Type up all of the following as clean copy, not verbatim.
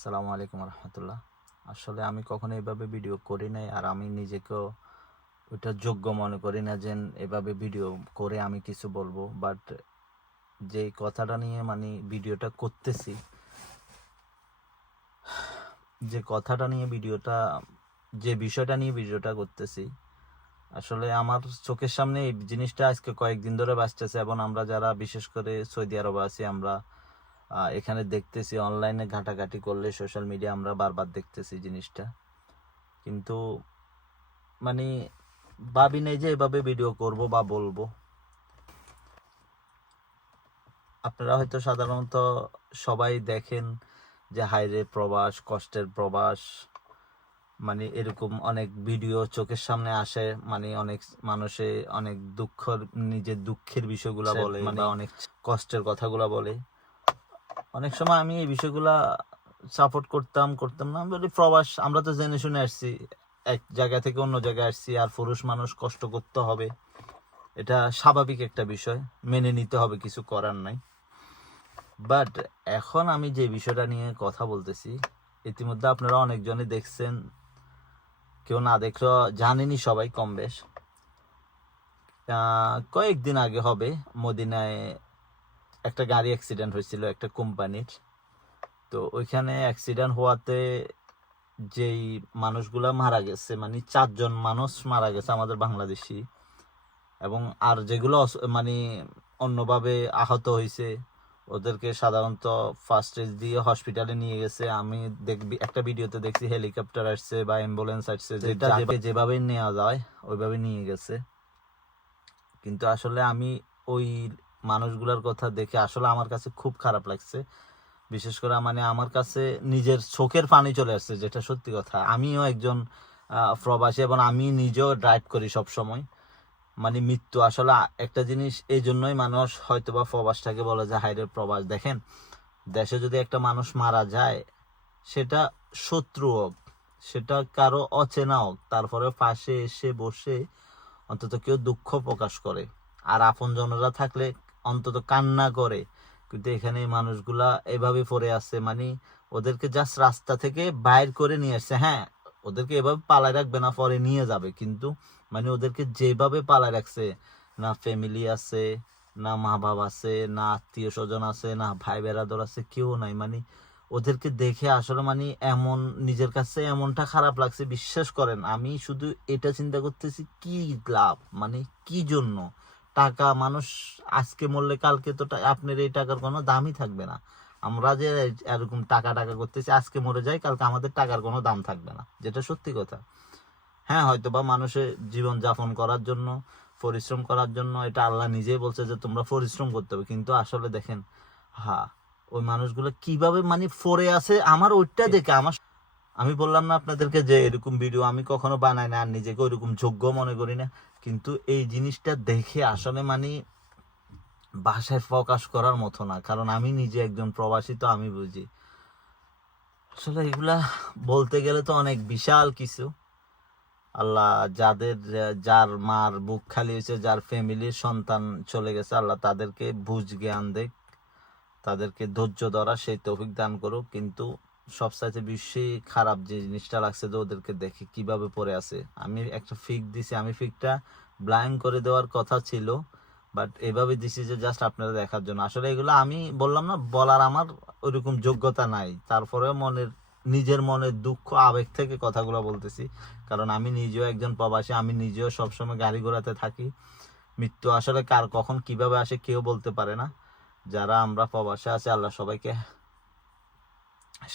আসসালামু আলাইকুম রহমতুল্লাহ। আসলে আমি কখনো এভাবে ভিডিও করি নাই, আর আমি নিজেকেও ওইটা যোগ্য মনে করি না যে এভাবে ভিডিও করে আমি কিছু বলবো। বাট যে কথাটা নিয়ে ভিডিওটা করতেছি, যে বিষয়টা নিয়ে ভিডিওটা করতেছি, আসলে আমার চোখের সামনে এই জিনিসটা আজকে কয়েকদিন ধরে বাঁচতেছে। এবং আমরা যারা বিশেষ করে সৌদি আরবে আছি, আমরা এখানে দেখতেছি, অনলাইনে ঘাটাঘাটি করলে সোশ্যাল মিডিয়া আমরা বারবার দেখতেছি জিনিসটা। কিন্তু ভাবি নেই যে এভাবে ভিডিও করব বা বলবো। আপনারা হয়তো সাধারণত সবাই দেখেন যে হায়রে প্রবাস, কষ্টের প্রবাস, এরকম অনেক ভিডিও চোখের সামনে আসে। অনেক মানুষে অনেক নিজের দুঃখের বিষয়গুলা বলে, বা অনেক কষ্টের কথাগুলা বলে। অনেক সময় আমি এই বিষয়গুলা সাপোর্ট করতাম না। আমি বলি প্রবাস, আমরা তো জেনে শুনে আসছি, এক জায়গা থেকে অন্য জায়গায় আসছি, আর পুরুষ মানুষ কষ্ট করতে হবে, এটা স্বাভাবিক একটা বিষয়, মেনে নিতে হবে, কিছু করার নাই। বাট এখন আমি যে বিষয়টা নিয়ে কথা বলতেছি, ইতিমধ্যে আপনারা অনেকজনই দেখছেন, কেউ না দেখলেও জানেনই সবাই কম বেশ। কয়েকদিন আগে হবে, মদিনায় একটা গাড়ি অ্যাক্সিডেন্ট হয়েছিল একটা কোম্পানির। তো ওইখানে অ্যাক্সিডেন্ট হওয়াতে যেই মানুষগুলা মারা গেছে, 4জন মানুষ মারা গেছে আমাদের বাংলাদেশি, এবং আর যেগুলো অন্যভাবে আহত হয়েছে ওদেরকে সাধারণত ফার্স্ট এড দিয়ে হসপিটালে নিয়ে গেছে। আমি একটা ভিডিওতে দেখছি হেলিকপ্টার আসছে বা অ্যাম্বুলেন্স আসছে, যেটা যেভাবে নেওয়া যায় ওইভাবে নিয়ে গেছে। কিন্তু আসলে আমি ওই মানুষগুলোর কথা দেখে আসলে আমার কাছে খুব খারাপ লাগছে। বিশেষ করে আমার কাছে নিজের চোখের পানি চলে আসছে, যেটা সত্যি কথা। আমিও একজন প্রবাসী, এবং আমি নিজেও ড্রাইভ করি সব সময়। মৃত্যু আসলে একটা জিনিস, এই জন্যই মানুষ হয়তো বা প্রবাসটাকে বলে যে হায়রে প্রবাস। দেখেন, দেশে যদি একটা মানুষ মারা যায়, সেটা শত্রু হোক, সেটা কারো অচেনা হোক, তারপরে পাশে এসে বসে অন্তত কেউ দুঃখ প্রকাশ করে, আর আপনজনরা থাকলে অন্তত কান্না করে। কিন্তু এখানে এই মানুষগুলা এভাবে পড়ে আছে, ওদেরকে জাস্ট রাস্তা থেকে বাইর করে নিয়ে আসছে। হ্যাঁ, ওদেরকে এভাবে পালায় রাখবে না, পরে নিয়ে যাবে, কিন্তু ওদেরকে যেভাবে পালায় রাখছে, না ফ্যামিলি আছে, না মা বাবা আছে, না আত্মীয় স্বজন আছে, না ভাই বেরাদর আছে, কেউ নাই। ওদেরকে দেখে আসলে এমন নিজের কাছে এমনটা খারাপ লাগছে, বিশ্বাস করেন। আমি শুধু এটা চিন্তা করতেছি, কি লাভ, কি জন্য টাকা, মানুষ আজকে মরলে কালকে তো আপনার এই টাকার কোনো দামই থাকবে না। আমরা যে এরকম টাকা টাকা করতেছি, আজকে মরে যাই, কালকে আমাদের টাকার কোনো দাম থাকবে না, যেটা সত্যি কথা। হ্যাঁ, হয়তো বা মানুষের জীবন যাপন করার জন্য, পরিশ্রম করার জন্য, এটা আল্লাহ নিজেই বলছে যে তোমরা পরিশ্রম করতে হবে। কিন্তু আসলে দেখেন, হ্যাঁ, ওই মানুষগুলো কিভাবে ফরে আছে, আমার ওইটা দেখে আমি বললাম না আপনাদেরকে যে এরকম ভিডিও আমি কখনো বানাই না, আর নিজেকে ওইরকম যোগ্য মনে করি না। কিন্তু এই জিনিসটা দেখে আসলে ভাষায় প্রকাশ করার মতো না, কারণ আমি নিজে একজন প্রবাসী, তো আমি বুঝি। আসলে এগুলা বলতে গেলে তো অনেক বিশাল কিছু। আল্লাহ যার মার বুক খালি হয়েছে, যার ফ্যামিলির সন্তান চলে গেছে, আল্লাহ তাদেরকে বুঝ জ্ঞান দেখ, তাদেরকে ধৈর্য ধরা সেই তৌফিক দান করুক। কিন্তু সবচাইতে বেশি খারাপ যে জিনিসটা লাগছে, যে ওদেরকে দেখে কিভাবে পড়ে আছে। আমি একটা ফিক দিছি, আমি ফিকটা ব্লাইন্ড করে দেওয়ার কথা ছিল, বাট এভাবে দিছি যে জাস্ট আপনারা দেখার জন্য। আসলে এগুলো আমি বললাম না, বলার আমার ওইরকম যোগ্যতা নাই, তারপরেও নিজের মনের দুঃখ আবেগ থেকে কথাগুলো বলতেছি। কারণ আমি নিজেও একজন প্রবাসী, আমি নিজেও সবসময় গাড়ি ঘোড়াতে থাকি। মৃত্যু আসলে কার কখন কিভাবে আসে কেউ বলতে পারে না। যারা আমরা প্রবাসে আছি, আল্লাহ সবাইকে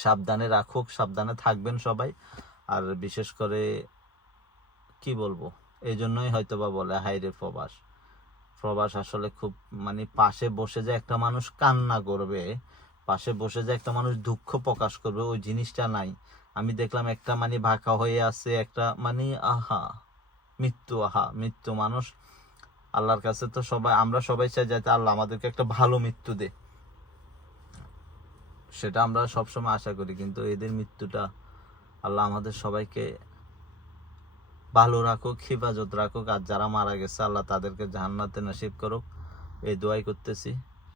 সাবধানে রাখুক, সাবধানে থাকবেন সবাই। আর বিশেষ করে কি বলবো, এই জন্যই হয়তো বা বলে হায়রে প্রবাস। প্রবাস আসলে খুব, পাশে বসে যে একটা মানুষ কান্না করবে, পাশে বসে যে একটা মানুষ দুঃখ প্রকাশ করবে, ওই জিনিসটা নাই। আমি দেখলাম একটা ভাঁকা হয়ে আছে, একটা আহা মৃত্যু, আহা মৃত্যু। মানুষ আল্লাহর কাছে তো আমরা সবাই চাই যাতে আল্লাহ আমাদেরকে একটা ভালো মৃত্যু দে, সেটা আমরা সবসময় আশা করি। কিন্তু এদের মৃত্যুটা, আল্লাহ আমাদের সবাইকে ভালো রাখুক, হেফাজত রাখুক, আর যারা মারা গেছে আল্লাহ তাদেরকে জান্নাতে নসিব করুক, এই দোয়াই করতেছি।